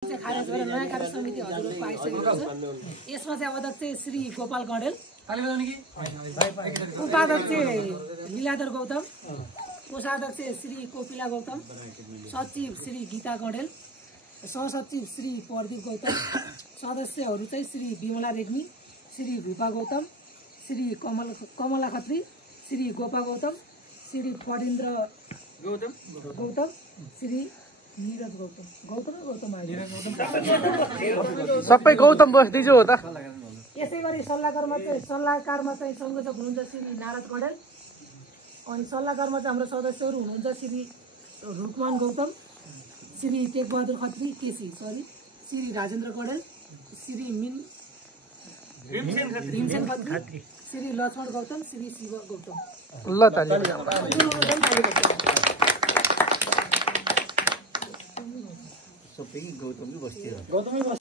खारेज गरेर नयाँ कार्य समिति हजुरहरुको आइसकेको छ। यसमा चाहिँ अध्यक्ष श्री गोपाल गणेल, उपाध्यक्ष लीलाधर गौतम, कोषाध्यक्ष श्री कोपिला गौतम, सचिव श्री गीता गणेल, सहसचिव श्री प्रदीप गौतम, सदस्यहरू चाहिँ श्री विमला रेग्मी, श्री भूपा गौतम, श्री कमला खत्री, श्री गोपा गौतम, श्री फणीन्द्र गौतम, श्री नीरज गौतम। सबै गौतम बस्दिजु हो त। यसै गरी सल्लाहकारमा चाहिँ संयोजक हुनुहुन्छ श्री नारद गणेल, अनि सल्लाहकारमा चाहिँ हाम्रो सदस्यहरू हुनुहुन्छ श्री रुकमान गौतम, श्री टेकबहादुर खत्री श्री राजेन्द्र गणेल, श्री भीमसेन खत्री, श्री लक्ष्मण गौतम, श्री शिव गौतम। ल ताली सबै गौतमले बस्छ।